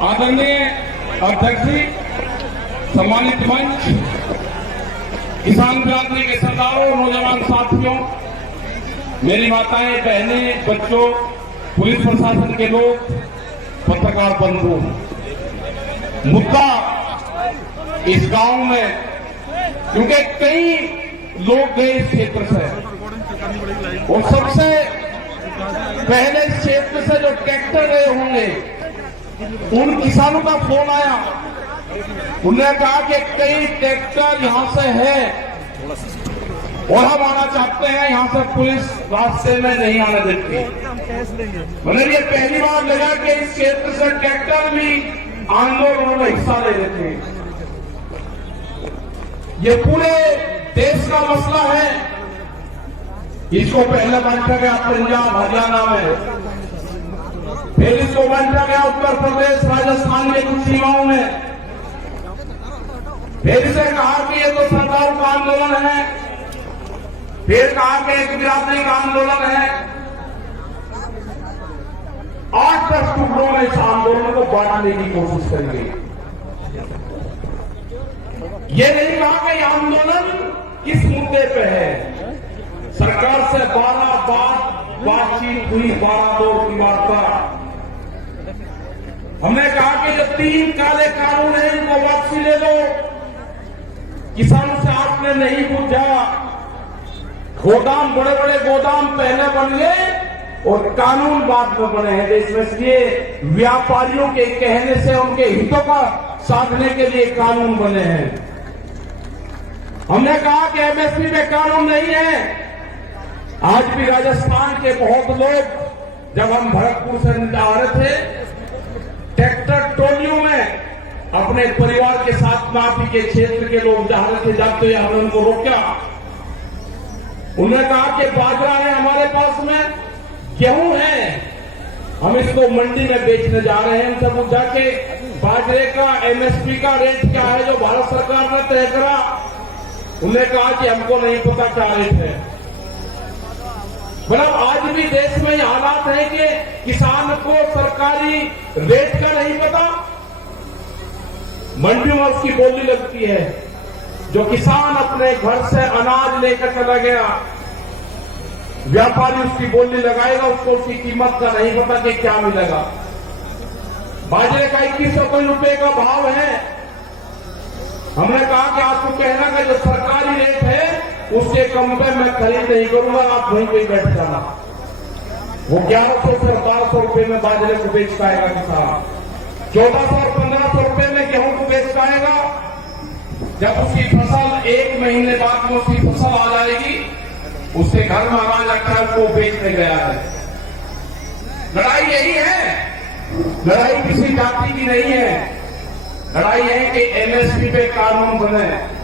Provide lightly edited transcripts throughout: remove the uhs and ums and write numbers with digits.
आदरणीय अध्यक्ष जी, सम्मानित मंच, किसान बिरादरी के सरदारों, नौजवान साथियों, मेरी माताएं, बहनें, बच्चों, पुलिस प्रशासन के लोग, पत्रकार बंधु, मुद्दा इस गांव में, क्योंकि कई लोग गए इस क्षेत्र से और सबसे पहले इस क्षेत्र से जो ट्रैक्टर गए होंगे उन किसानों का फोन आया। उन्होंने कहा कि कई ट्रैक्टर यहां से है और हम आना चाहते हैं, यहां से पुलिस रास्ते में नहीं आने देती। मतलब ये पहली बार लगा कि इस क्षेत्र से ट्रैक्टर भी आंदोलन में हिस्सा ले लेते हैं। ये पूरे देश का मसला है। इसको पहले बांटा गया पंजाब हरियाणा में, फिर इसको बांटा गया उत्तर प्रदेश राजस्थान के कुछ सीमाओं में, फिर इसे कहा कि ये तो सरकार का आंदोलन है, फिर कहा कि एक बिरादरी का आंदोलन है। 8-10 टुकड़ों में इस आंदोलन को बांटने की कोशिश करेंगे। ये नहीं कहा कि यह आंदोलन किस मुद्दे पे है। सरकार से 12 बार बातचीत हुई, 12 दौर की वार्ता। हमने कहा कि जो 3 काले कानून हैं इनको वापसी ले लो। किसानों से आपने नहीं पूछा। गोदाम, बड़े बड़े गोदाम पहले बन गए और कानून बाद में बने हैं देश में, इसलिए व्यापारियों के कहने से उनके हितों का साधने के लिए कानून बने हैं। हमने कहा कि एमएसपी में कानून नहीं है। आज भी राजस्थान के बहुत लोग, जब हम भरतपुर से आ रहे थे, ट्रैक्टर टोलियों में अपने परिवार के साथ माफी के क्षेत्र के लोग जा रहे थे, जब तो हमने उनको रोका। उन्होंने कहा कि बाजरा है हमारे पास में, गेहूं है, हम इसको मंडी में बेचने जा रहे हैं। उनसे पूछा कि बाजरे का एमएसपी का रेट क्या है जो भारत सरकार ने तय करा। उन्होंने कहा कि हमको नहीं पता क्या रेट है। मतलब आज भी देश में ये हालात है कि किसान को सरकारी रेट का नहीं पता। मंडी में उसकी बोली लगती है। जो किसान अपने घर से अनाज लेकर चला गया, व्यापारी उसकी बोली लगाएगा, उसको उसकी कीमत का नहीं पता कि क्या मिलेगा। बाजरे का 2100 रुपए का भाव है। हमने कहा कि आपको कहना कि जो सरकारी रेट है उसके कम पे मैं खरीद नहीं करूंगा, आप वहीं पे बैठ जाना। वो 1100 से 1200 रुपए में बाजरे को बेच पाएगा किसान, 1400 और 1500 रुपए में गेहूं को बेच पाएगा। जब उसकी फसल 1 महीने बाद में उसकी फसल आ जाएगी, उसके घर में अनाज रखा है, उसको बेचने गया है। लड़ाई यही है। लड़ाई किसी जाति की नहीं है। लड़ाई है कि एमएसपी पे कानून बने।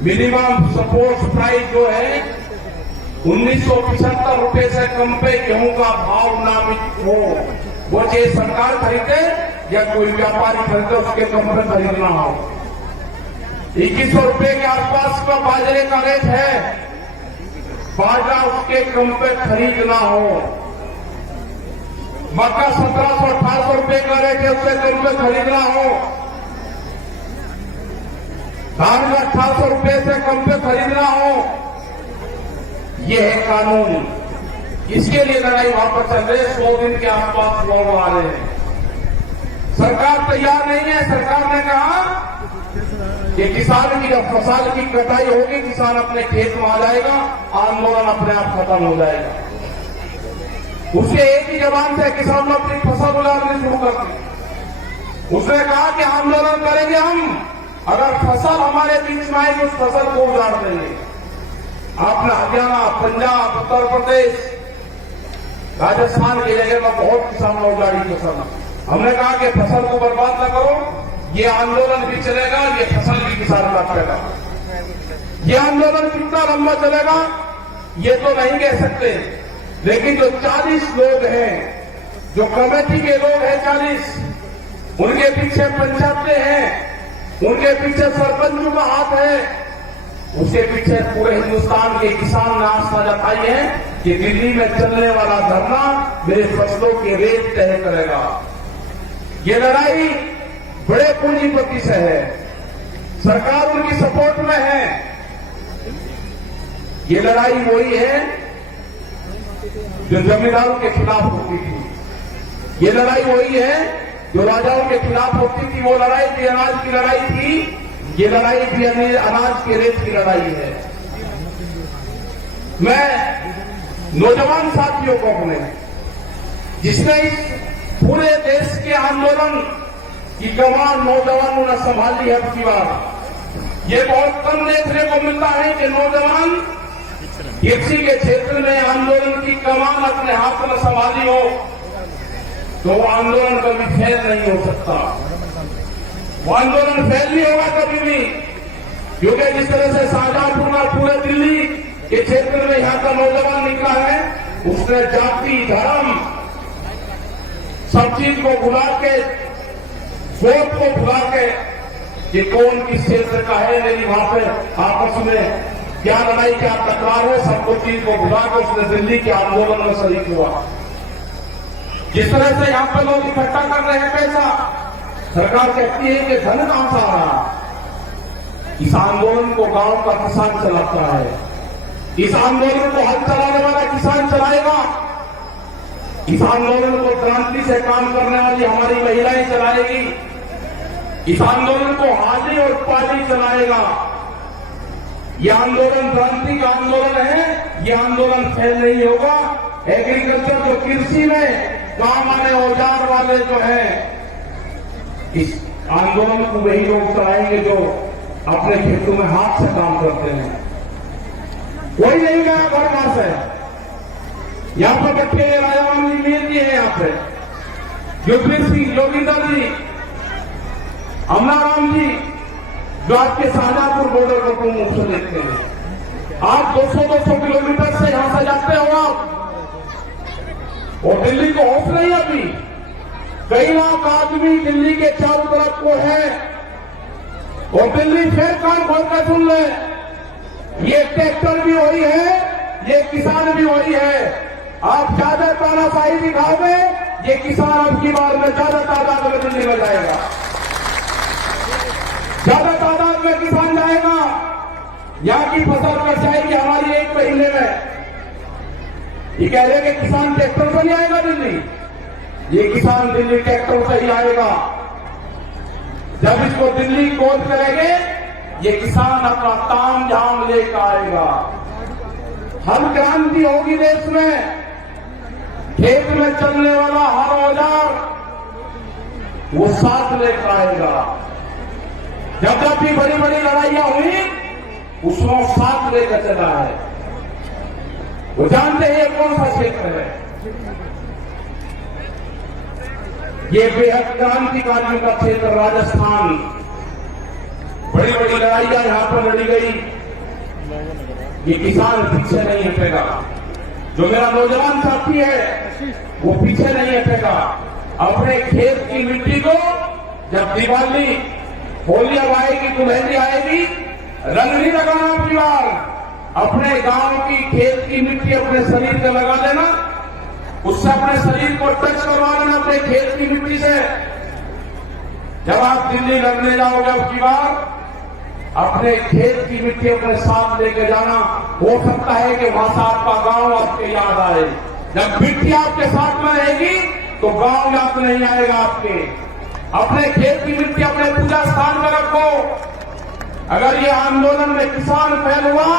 मिनिमम सपोर्ट प्राइस जो है 1975 रुपए से कम पे गेहूं का भाव नामित हो। वो चाहे सरकार खरीदे या कोई व्यापारी खरीदे, उसके कम पे खरीदना हो। 2100 रुपए के आसपास का बाजरे का रेट है। बाजरा उसके कम पे खरीदना हो। मक्का 1700-1800 रुपए का रेट है, उससे कम पे खरीदना हो। धान में 1800 रुपए से कम पे खरीदना हो। यह है कानून। इसके लिए लड़ाई वहां पर चल रही है। 100 दिन के आसपास लोग आ रहे हैं। सरकार तैयार नहीं है। सरकार ने कहा कि किसान की जब फसल की कटाई होगी, किसान अपने खेत में आ जाएगा, आंदोलन अपने आप खत्म हो जाएगा। उसके एक ही जबान से किसान ने अपनी फसल उड़ानी शुरू कर दी। उसने कहा कि आंदोलन करेंगे हम, अगर फसल हमारे बीच में आएगी उस फसल को उजाड़ देंगे। आपने हरियाणा, पंजाब, उत्तर प्रदेश, राजस्थान की जगह में बहुत किसान ने उजाड़ी फसल। हमने कहा कि फसल को बर्बाद न करो, ये आंदोलन भी चलेगा, ये फसल भी किसान काटेगा। ये आंदोलन कितना लंबा चलेगा ये तो नहीं कह सकते, लेकिन जो 40 लोग हैं, जो कमेटी के लोग हैं 40, उनके पीछे पंचायतें हैं, उनके पीछे सरपंचों का हाथ है, उसके पीछे पूरे हिंदुस्तान के किसान ने आस्था जताई है कि दिल्ली में चलने वाला धरना मेरे फसलों के रेट तय करेगा। ये लड़ाई बड़े पूंजीपति से है, सरकार उनकी सपोर्ट में है। ये लड़ाई वही है जो जमींदारों के खिलाफ होती थी, ये लड़ाई वही है जो राजाओं के खिलाफ होती थी। वो लड़ाई भी अनाज की लड़ाई थी, ये लड़ाई भी अनाज के रेट की लड़ाई है। मैं नौजवान साथियों को अपने, जिसने इस पूरे देश के आंदोलन की कमान नौजवानों ने संभाली है अब की बार, ये बहुत कम देखने को मिलता है कि नौजवान किसी के क्षेत्र में आंदोलन की कमान अपने हाथ में संभाली हो तो वो आंदोलन कभी फेल नहीं हो सकता, वो आंदोलन फेल नहीं होगा कभी भी। क्योंकि जिस तरह से शाहजहांपुर और पूरे दिल्ली के क्षेत्र में यहां का नौजवान निकला है, उसने जाति धर्म सब चीज को भुला के, वोट को भुला के, कि कौन किस क्षेत्र का है, मेरी वहां पर आपस में क्या लड़ाई क्या टकरार हो, सबको चीज को भुला के उसने दिल्ली के आंदोलन में शरीक हुआ। जिस तरह से यहां पर लोग इकट्ठा कर रहे हैं पैसा, सरकार कहती है कि धन कहां से आ रहा, इस आंदोलन को गांव का किसान चलाता है, इस आंदोलन को हल चलाने वाला किसान चलाएगा, इस आंदोलन को क्रांति से काम करने वाली हमारी महिलाएं चलाएगी, इस आंदोलन को हाजी और पाजी चलाएगा। ये आंदोलन क्रांति का आंदोलन है, ये आंदोलन फेल नहीं होगा। एग्रीकल्चर जो कृषि में काम आने औजार वाले जो है, इस आंदोलन को वही लोग चलाएंगे जो अपने खेतों में हाथ से काम करते हैं। कोई नहीं गया घर वहां से, यहां पर बच्चे राजाराम जी मेल जी है, यहाँ पे युद्धवीर सिंह जोगिंदर जी, अमलाराम जी जो आपके शाहजहांपुर बॉर्डर को प्रमुख से देखते हैं। आप 200-200 किलोमीटर से यहां से जाते हो आप, और दिल्ली को होश नहीं अभी, कई लाख आदमी दिल्ली के चारों तरफ को है, और दिल्ली फिर कान खोल कर सुन ले, ये ट्रैक्टर भी वही है, ये किसान भी वही है। आप ज्यादा तानाशाही दिखाओगे, ये किसान अब की बार में ज्यादा तादाद में दिल्ली में जाएगा, ज्यादा तादाद में किसान जाएगा, यहाँ की फसल कट जाएगी हमारी 1 महीने में। ये कह रहे कि किसान ट्रैक्टर से नहीं आएगा दिल्ली, ये किसान दिल्ली ट्रैक्टर से ही आएगा। जब इसको दिल्ली कोच करेंगे, ये किसान अपना ताम झाम लेकर आएगा। हर क्रांति होगी देश में, खेत में चलने वाला हर औजार वो साथ लेकर आएगा। जब जब भी बड़ी बड़ी लड़ाइयां हुई, उसमें साथ लेकर चला है। वो जानते हैं कौन सा क्षेत्र है, ये बेहद क्रांतिकारियों का क्षेत्र राजस्थान। बड़ी बड़ी लड़ाइयां यहां पर लड़ी गई, ये किसान पीछे नहीं हटेगा। जो मेरा नौजवान साथी है वो पीछे नहीं हटेगा। अपने खेत की मिट्टी को जब दिवाली होली अब आएगी, दुल्हनी आएगी, रंग नहीं लगाना अपनी बार, अपने गांव की खेत की मिट्टी अपने शरीर पे लगा देना, उससे अपने शरीर को टच करवा लेना अपने खेत की मिट्टी से। जब आप दिल्ली लड़ने जाओगे अब की बार, अपने खेत की मिट्टी अपने साथ लेके जाना। हो सकता है कि वहां से आपका गांव आपके याद आए। जब मिट्टी आपके साथ में रहेगी तो गांव याद नहीं आएगा आपके। अपने खेत की मिट्टी अपने पूजा स्थान में रखो। अगर ये आंदोलन में किसान फेल हुआ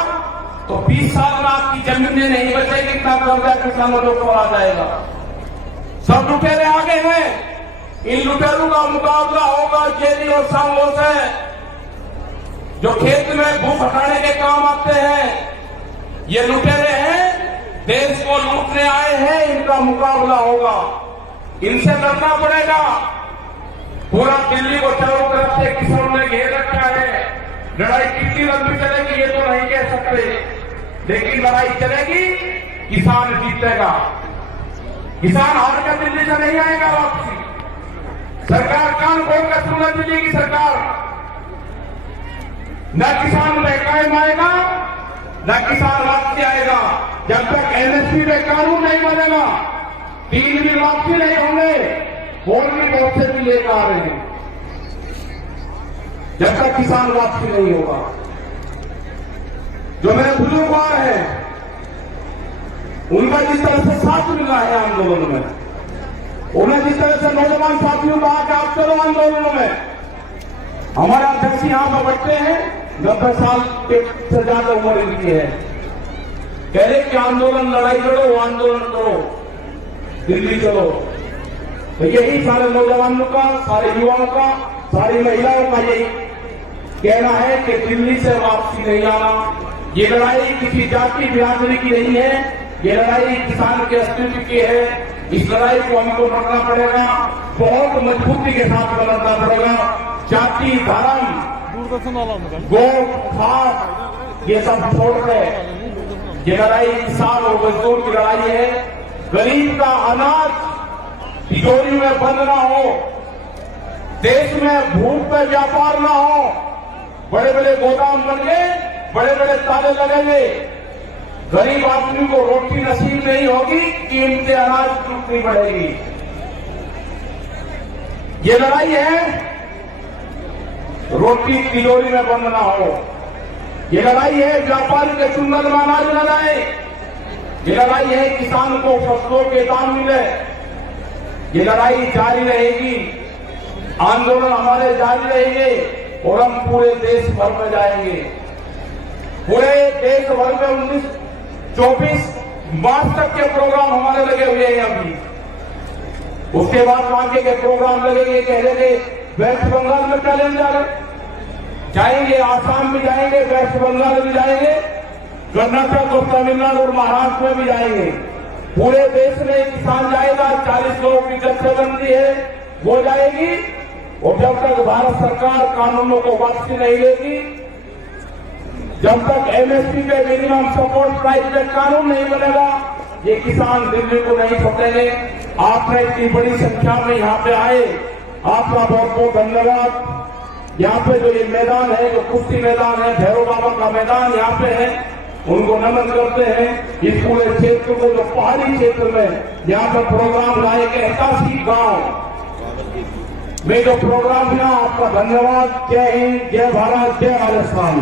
तो 20 साल में आपकी जमीनें नहीं बचेगी, इतना कर्जा किसानों को आ जाएगा। सब लुटेरे आगे हैं, इन लुटेरों का मुकाबला होगा जेली और सांगों से, जो खेत में भूख हटाने के काम आते हैं। ये लुटेरे हैं, देश को लूटने आए हैं, इनका मुकाबला होगा, इनसे लड़ना पड़ेगा। पूरा दिल्ली को चारों तरफ से किसानों ने घेर रखा है। लड़ाई कितनी लंबी चलेगी ये तो नहीं कह सकते, लेकिन लड़ाई चलेगी, किसान जीतेगा। किसान हार कर दिल्ली से नहीं आएगा वापसी। सरकार कान खोल कर सुनना, दिल्ली की सरकार न किसान कायम आएगा न किसान वापसी आएगा। जब तक एमएसपी में कानून नहीं बनेगा, 3 दिन वापसी नहीं होंगे, और भी बहुत से भी लेकर आ रहे हैं। जब तक किसान वापसी नहीं होगा, जो मेरे बुजुर्ग हैं उनका जिस तरह से साथ मिल रहा है आंदोलन में, उन्हें जिस तरह से नौजवान साथियों को आके आप चलो आंदोलनों में, हमारे अध्यक्ष यहां पर बैठते हैं 90 साल से ज्यादा उम्र इनकी है, कह रहे कि आंदोलन लड़ाई लड़ो, आंदोलन करो, दिल्ली चलो। तो यही सारे नौजवानों का, सारे युवाओं का, सारी महिलाओं का यही कहना है कि दिल्ली से वापसी नहीं आना। ये लड़ाई किसी जाति बिरादरी की नहीं है, ये लड़ाई किसान के अस्तित्व की है। इस लड़ाई को हमको लड़ना पड़ेगा, बहुत मजबूती के साथ लड़ना पड़ेगा। जाति, धर्म, गोट, खास ये सब छोड़ कर ये लड़ाई किसान और मजदूर की लड़ाई है। गरीब का अनाज तिजोरी में बंद ना हो, देश में भूख पे व्यापार ना हो, बड़े बड़े गोदाम बन गए, बड़े बड़े ताले लगेंगे, गरीब आदमी को रोटी नसीब नहीं होगी, कीमतें अनाज की उतनी बढ़ेगी। ये लड़ाई है रोटी तिजोरी में बंद ना हो, ये लड़ाई है व्यापारी के चुंगल में अनाज न जाए, ये लड़ाई है किसान को फसलों के दाम मिले। ये लड़ाई जारी रहेगी, आंदोलन हमारे जारी रहेंगे और हम पूरे देश भर में जाएंगे। पूरे देश भर में 24 मार्च तक के प्रोग्राम हमारे लगे हुए हैं अभी। उसके बाद आगे के प्रोग्राम लगेंगे, कह रहे वेस्ट बंगाल में चैलेंजर जाएंगे, आसाम में जाएंगे, वेस्ट बंगाल में जाएंगे, कर्नाटक और तमिलनाडु और महाराष्ट्र में भी जाएंगे। पूरे देश में किसान जाएगा, 40 लोगों की जत्थेबंदी है वो जाएगी। और जब तक भारत सरकार कानूनों को वापसी नहीं लेगी, जब तक एमएसपी पे मिनिमम सपोर्ट प्राइस पे कानून नहीं बनेगा, ये किसान दिल्ली को नहीं छोड़ेंगे। आपने इतनी बड़ी संख्या में यहाँ पे आए, आपका बहुत बहुत धन्यवाद। यहाँ पे जो ये मैदान है, जो कुश्ती मैदान है, भैरव बाबा का मैदान यहाँ पे है, उनको नमन करते हैं। इस पूरे क्षेत्र को, जो पहाड़ी क्षेत्र में यहाँ पर प्रोग्राम लाए के 81 गांव में जो प्रोग्राम किया, आपका धन्यवाद। जय हिंद, जय भारत, जय राजस्थान।